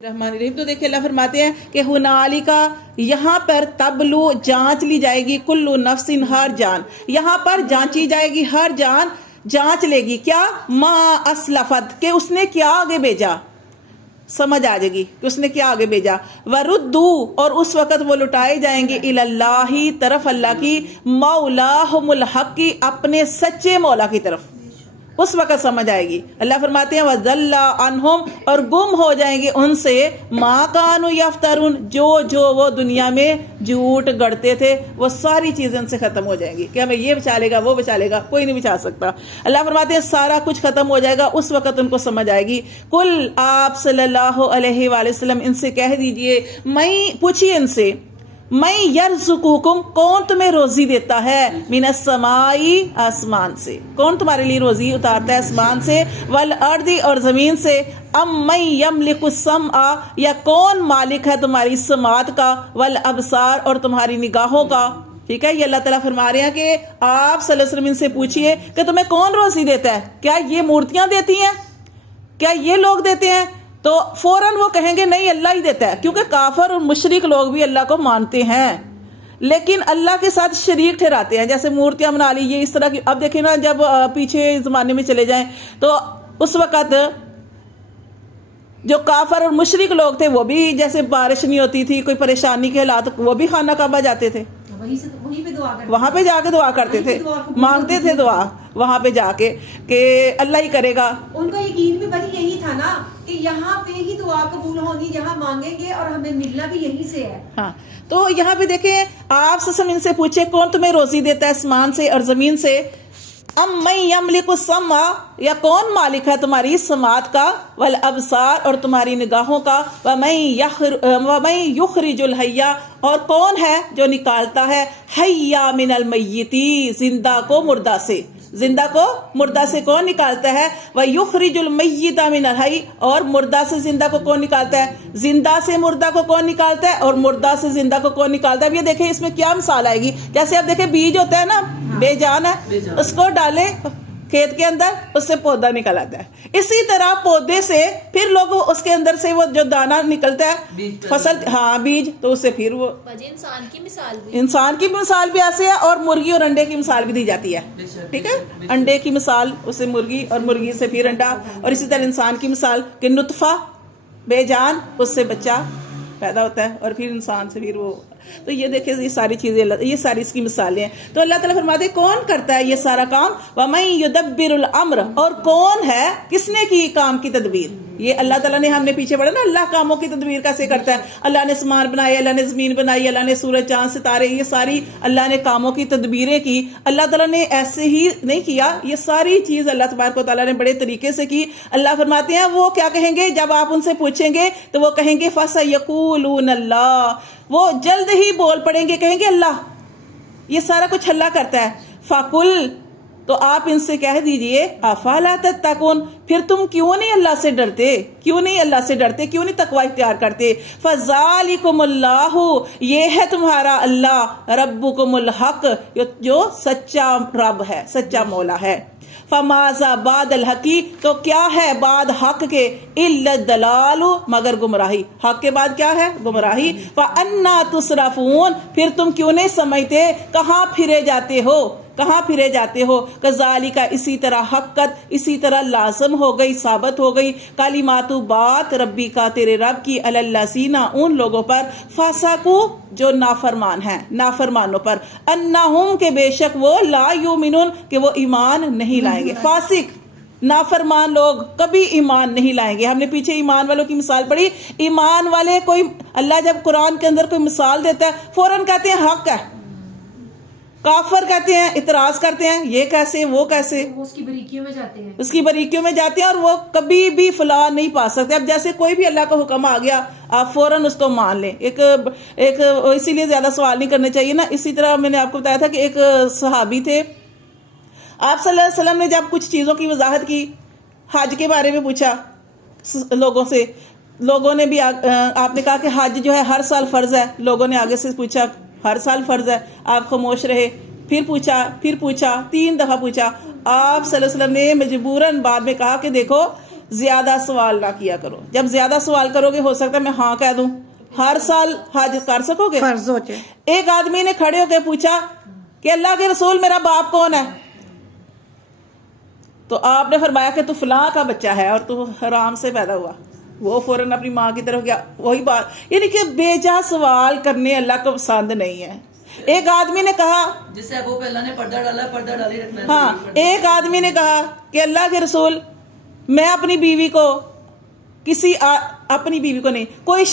رحمان الرحیم۔ تو دیکھیں اللہ فرماتے ہیں کہ ہنالکا، یہاں پر تبلو جانچ لی جائے گی، کلو نفس، ہر جان، یہاں پر جانچی جائے گی، ہر جان جانچ لے گی کیا، ما اسلفت، کہ اس نے کیا آگے بھیجا، سمجھ آ جائے گی کہ اس نے کیا آگے بھیجا، وردو، اور اس وقت وہ لٹائے جائیں گے، اللہ، طرف اللہ کی، مولاہم الحق کی، اپنے سچے مولا کی طرف، اس وقت سمجھ آئے گی۔ اللہ فرماتے ہیں وَضَلَّ عَنْهُمْ، اور گم ہو جائیں گے ان سے، مَا كَانُوا يَفْتَرُونَ، جو وہ دنیا میں جھوٹ گڑتے تھے، وہ ساری چیزیں ان سے ختم ہو جائیں گی کہ ہمیں یہ بچا لے گا، وہ بچا لے گا، کوئی نہیں بچا سکتا۔ اللہ فرماتے ہیں سارا کچھ ختم ہو جائے گا، اس وقت ان کو سمجھ آئے گی۔ کل، آپ صلی اللہ علیہ وآلہ وسلم ان سے کہہ دیجئے، میں، پوچھئے ان سے، میں یرزقکم، کون تمہیں روزی دیتا ہے، من السمائی، آسمان سے، کون تمہارے لیے روزی اتارتا ہے آسمان سے، والارض، اور زمین سے، ام من یملک السمع، یا کون مالک ہے تمہاری سماعت کا، والابصار، اور تمہاری نگاہوں کا۔ ٹھیک ہے، یہ اللہ تعالیٰ فرما رہے ہیں کہ آپ صلی اللہ علیہ وسلم ان سے پوچھئے کہ تمہیں کون روزی دیتا ہے، کیا یہ مورتیاں دیتی ہیں، کیا یہ لوگ دیتے ہیں؟ تو فوراً وہ کہیں گے نہیں، اللہ ہی دیتا ہے، کیونکہ کافر اور مشرک لوگ بھی اللہ کو مانتے ہیں لیکن اللہ کے ساتھ شریک ٹھہراتے ہیں، جیسے مورتیاں بنا لی، یہ اس طرح کی۔ اب دیکھیں نا، جب پیچھے زمانے میں چلے جائیں تو اس وقت جو کافر اور مشرک لوگ تھے وہ بھی، جیسے بارش نہیں ہوتی تھی، کوئی پریشانی کے حالات، وہ بھی خانہ کعبہ جاتے تھے، وہاں پہ جا کے دعا کرتے تھے، مانگتے تھے دعا وہاں پہ جا کے کہ اللہ ہی کرے گا۔ ان کا یقین بھی بھائی یہی تھا نا کہ یہاں پہ ہی دعا قبول ہونی، جہاں مانگیں گے اور ہمیں ملنا بھی یہیں سے ہے۔ ہاں، تو یہاں پہ دیکھیں آپ سسم ان سے پوچھے کون تمہیں روزی دیتا ہے آسمان سے اور زمین سے، ام من یملک السمع، یا کون مالک ہے تمہاری سماعت کا، والابصار، اور تمہاری نگاہوں کا، ومن یخرج الحی، اور کون ہے جو نکالتا ہے، حی من المیتی، زندہ کو مردہ سے، زندہ کو مردہ سے کون نکالتا ہے، وَيُخْرِجُ الْمَيِّتَ مِنَ الْحَيِّ، اور مردہ سے زندہ کو کون نکالتا ہے، زندہ سے مردہ کو کون نکالتا ہے، اور مردہ سے زندہ کو کون نکالتا ہے۔ اب یہ دیکھیں اس میں کیا مثال آئے گی، جیسے اب دیکھیں بیج ہوتا ہے نا، بے جان ہے، اس کو ڈالے کھیت کے اندر، اس سے پودا نکل آتا ہے، اسی طرح پودے سے پھر لوگ اس کے اندر سے وہ جو دانہ نکلتا ہے فصل، ہاں بیج، تو اس سے پھر وہ انسان کی مثال بھی ایسے ہے، اور مرغی اور انڈے کی مثال بھی دی جاتی ہے۔ ٹھیک ہے، انڈے کی مثال اس سے مرغی، اور مرغی سے پھر انڈا، اور اسی طرح انسان کی مثال کہ نطفہ بے جان، اس سے بچہ پیدا ہوتا ہے، اور پھر انسان سے پھر وہ۔ تو یہ دیکھیں یہ ساری چیزیں، یہ ساری اس کی مثالیں ہیں۔ تو اللہ تعالیٰ فرماتے ہیں کون کرتا ہے یہ سارا کام، وَمَن يُدَبِّرُ الْأَمْرَ، اور کون ہے، کس نے کی کام کی تدبیر، یہ اللہ تعالیٰ نے، ہم نے پیچھے پڑھا نا اللہ کاموں کی تدبیر کیسے کرتا ہے، اللہ نے آسمان بنائے، اللہ نے زمین بنائی، اللہ نے سورج چاند ستارے، یہ ساری اللہ نے کاموں کی تدبیریں کی۔ اللہ تعالیٰ نے ایسے ہی نہیں کیا، یہ ساری چیز اللہ تبارک و تعالیٰ نے بڑے طریقے سے کی۔ اللہ فرماتے ہیں وہ کیا کہیں گے جب آپ ان سے پوچھیں گے تو وہ کہیں گے فَسَيَقُولُونَ اللَّهُ، وہ جلد ہی بول پڑیں گے، کہیں گے اللہ، یہ سارا کچھ اللہ کرتا ہے۔ فَقُلْ، تو آپ ان سے کہہ دیجئے، افلا تتقون، پھر تم کیوں نہیں اللہ سے ڈرتے، کیوں نہیں اللہ سے ڈرتے، کیوں نہیں تقوی اختیار کرتے۔ فذالکم اللہ، یہ ہے تمہارا اللہ، ربکم الحق، جو سچا رب ہے، سچا مولا ہے۔ فماذا بعد الحق، تو کیا ہے بعد حق کے، الا الضلال، مگر گمراہی، حق کے بعد کیا ہے، گمراہی۔ فانا تصرفون، پھر تم کیوں نہیں سمجھتے، کہاں پھرے جاتے ہو، کہاں پھرے جاتے ہو۔ کذالک، اسی طرح، حقت، اسی طرح لازم ہو گئی، ثابت ہو گئی، کلمات، بات، ربی کا، تیرے رب کی، علی الذین، ان لوگوں پر، فسقوا، جو نافرمان ہیں، نافرمانوں پر، انہم، کہ بے شک وہ، لا یؤمنون، کہ وہ ایمان نہیں لائیں گے۔ فاسق، نافرمان لوگ کبھی ایمان نہیں لائیں گے۔ ہم نے پیچھے ایمان والوں کی مثال پڑھی، ایمان والے کوئی، اللہ جب قرآن کے اندر کوئی مثال دیتا ہے فوراً کہتے ہیں حق ہے، کافر کہتے ہیں، اعتراض کرتے ہیں، یہ کیسے، وہ کیسے، اس کی بریکیوں میں جاتے ہیں، اس کی بریکیوں میں جاتے ہیں، اور وہ کبھی بھی فلاح نہیں پا سکتے۔ اب جیسے کوئی بھی اللہ کا حکم آ گیا آپ فوراً اس کو مان لیں، ایک اسی لیے زیادہ سوال نہیں کرنے چاہیے نا۔ اسی طرح میں نے آپ کو بتایا تھا کہ ایک صحابی تھے، آپ صلی اللہ علیہ وسلم نے جب کچھ چیزوں کی وضاحت کی، حج کے بارے میں پوچھا لوگوں سے، لوگوں نے بھی، آپ نے کہا کہ حج جو ہے ہر سال فرض ہے، لوگوں نے آگے سے پوچھا ہر سال فرض ہے، آپ خاموش رہے، پھر پوچھا 3 دفعہ پوچھا، آپ صلی اللہ علیہ وسلم نے مجبوراً بعد میں کہا کہ دیکھو زیادہ سوال نہ کیا کرو. جب زیادہ سوال کرو گے ہو سکتا ہے میں ہاں کہہ دوں. ہر سال حج کر سکو گے؟ فرض ہو جائے. ایک آدمی نے کھڑے ہو کے پوچھا کہ اللہ کے رسول میرا باپ کون ہے؟ تو آپ نے فرمایا کہ تو فلاں کا بچہ ہے اور تو حرام سے پیدا ہوا. وہ فوراً اپنی ماں کی طرف گیا. وہی بات، یعنی کہ بے جا سوال کرنے اللہ کو پسند نہیں ہے. ایک آدمی نے کہا جس سے ابو پہ اللہ نے پردہ ڈالا، پردہ ڈالے رکھنا ہے. ہاں، ایک آدمی نے کہا کہ اللہ کے رسول میں اپنی بیوی کو اپنی بیوی کو نہیں، کوئی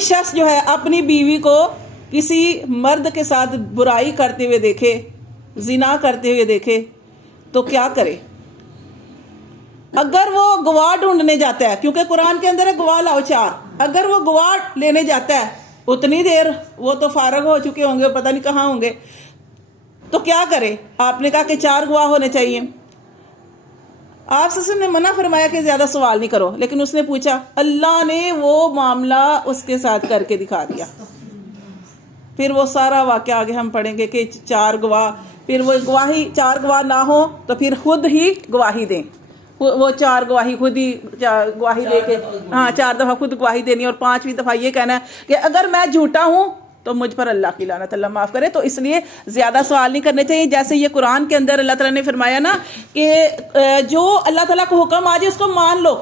شخص جو ہے اپنی بیوی کو کسی مرد کے ساتھ برائی کرتے ہوئے دیکھے، زنا کرتے ہوئے دیکھے تو کیا کرے؟ اگر وہ گواہ ڈھونڈنے جاتا ہے، کیونکہ قرآن کے اندر ہے گواہ لاؤ 4، اگر وہ گواہ لینے جاتا ہے اتنی دیر وہ تو فارغ ہو چکے ہوں گے، پتہ نہیں کہاں ہوں گے، تو کیا کرے؟ آپ نے کہا کہ 4 گواہ ہونے چاہیے. آپ سے نے منع فرمایا کہ زیادہ سوال نہیں کرو، لیکن اس نے پوچھا، اللہ نے وہ معاملہ اس کے ساتھ کر کے دکھا دیا. پھر وہ سارا واقعہ آگے ہم پڑھیں گے کہ 4 گواہ، پھر وہ 4 گواہ نہ ہو تو پھر خود ہی گواہی دیں. وہ 4 گواہی خود ہی گواہی دے کے 4 دفعہ خود گواہی دینی، اور 5ویں دفعہ یہ کہنا ہے کہ اگر میں جھوٹا ہوں تو مجھ پر اللہ کی لعنت، اللہ معاف کرے. تو اس لیے زیادہ سوال نہیں کرنے چاہیے. جیسے یہ قرآن کے اندر اللہ تعالیٰ نے فرمایا نا کہ جو اللہ تعالیٰ کو حکم آ جائے اس کو مان لو،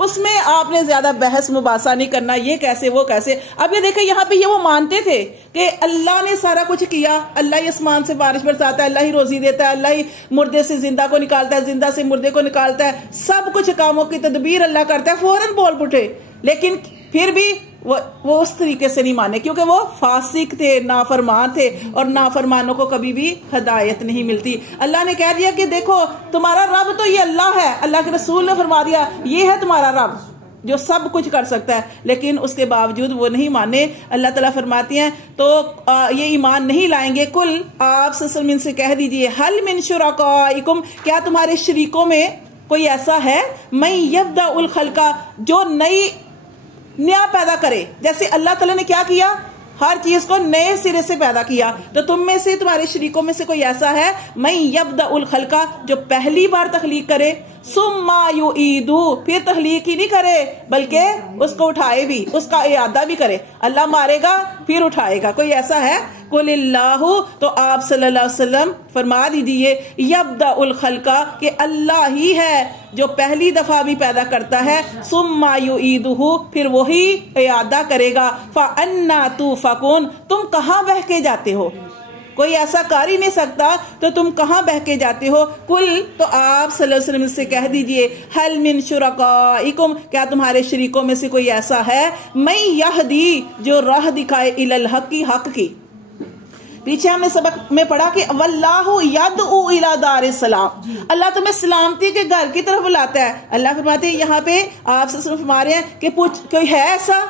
اس میں آپ نے زیادہ بحث مباحثہ نہیں کرنا، یہ کیسے وہ کیسے. اب یہ دیکھیں یہاں پہ یہ وہ مانتے تھے کہ اللہ نے سارا کچھ کیا، اللہ ہی آسمان سے بارش برساتا ہے، اللہ ہی روزی دیتا ہے، اللہ ہی مردے سے زندہ کو نکالتا ہے، زندہ سے مردے کو نکالتا ہے، سب کچھ کاموں کی تدبیر اللہ کرتا ہے. فوراً بول پٹے، لیکن پھر بھی وہ اس طریقے سے نہیں مانے، کیونکہ وہ فاسق تھے، نافرمان تھے، اور نافرمانوں کو کبھی بھی ہدایت نہیں ملتی. اللہ نے کہہ دیا کہ دیکھو تمہارا رب تو یہ اللہ ہے، اللہ کے رسول نے فرما دیا یہ ہے تمہارا رب جو سب کچھ کر سکتا ہے، لیکن اس کے باوجود وہ نہیں مانے. اللہ تعالیٰ فرماتی ہیں تو یہ ایمان نہیں لائیں گے. کل آپ صلی اللہ علیہ وسلم سے کہہ دیجئے، حل من شرکائکم، کیا تمہارے شریکوں میں کوئی ایسا ہے، من یبدأ الخلق، جو نیا پیدا کرے. جیسے اللہ تعالیٰ نے کیا کیا، ہر چیز کو نئے سرے سے پیدا کیا، تو تم میں سے تمہارے شریکوں میں سے کوئی ایسا ہے من یبدأ الخلق، جو پہلی بار تخلیق کرے، ثم یعیدہ، پھر تخلیق ہی نہیں کرے بلکہ اس کو اٹھائے بھی، اس کا اعادہ بھی کرے. اللہ مارے گا پھر اٹھائے گا، کوئی ایسا ہے؟ قل اللہ، تو آپ صلی اللہ علیہ وسلم فرما دیجئے یبدأ الخلق، کہ اللہ ہی ہے جو پہلی دفعہ بھی پیدا کرتا ہے، ثم یعیدہ، پھر وہی اعادہ کرے گا. فأنا تؤفکون، تم کہاں بہہ کے جاتے ہو؟ کوئی ایسا کر ہی نہیں سکتا تو تم کہاں بہہ کے جاتے ہو؟ کل، تو آپ صلی اللہ علیہ وسلم سے کہہ دیجئے، حل من شرکائکم، کیا تمہارے شریکوں میں سے کوئی ایسا ہے، من یہدی، جو راہ دکھائے، الی الحق، حق کی. پیچھے ہم نے سبق میں پڑھا کہ واللہ یدعو الی دار السلام، اللہ تمہیں سلامتی کے گھر کی طرف بلاتا ہے. اللہ فرماتے ہیں یہاں پہ آپ سے فرما رہے ہیں کہ کوئی ہے ایسا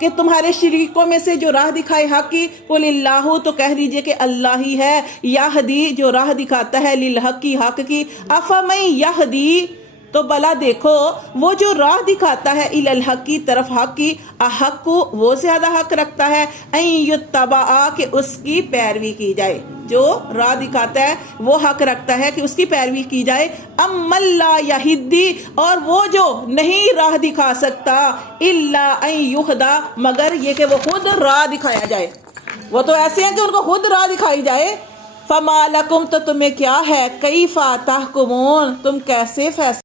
کہ تمہارے شریکوں میں سے جو راہ دکھائے حق کی؟ قل اللہ، تو کہہ دیجئے کہ اللہ ہی ہے، یہدی، جو راہ دکھاتا ہے، للحق کی، حق کی. افمن یہدی، تو بلا دیکھو وہ جو راہ دکھاتا ہے، الی الحق کی، طرف حق کی، احق، وہ زیادہ حق رکھتا ہے، ان یتبع، کہ اس کی پیروی کی جائے. جو راہ دکھاتا ہے وہ حق رکھتا ہے کہ اس کی پیروی کی جائے. امن لا یہدی، اور وہ جو نہیں راہ دکھا سکتا، الا ان یہدا، مگر یہ کہ وہ خود راہ دکھایا جائے. وہ تو ایسے ہیں کہ ان کو خود راہ دکھائی جائے. فما لکم، تو تمہیں کیا ہے، کیف تحکمون، تم کیسے فیصلہ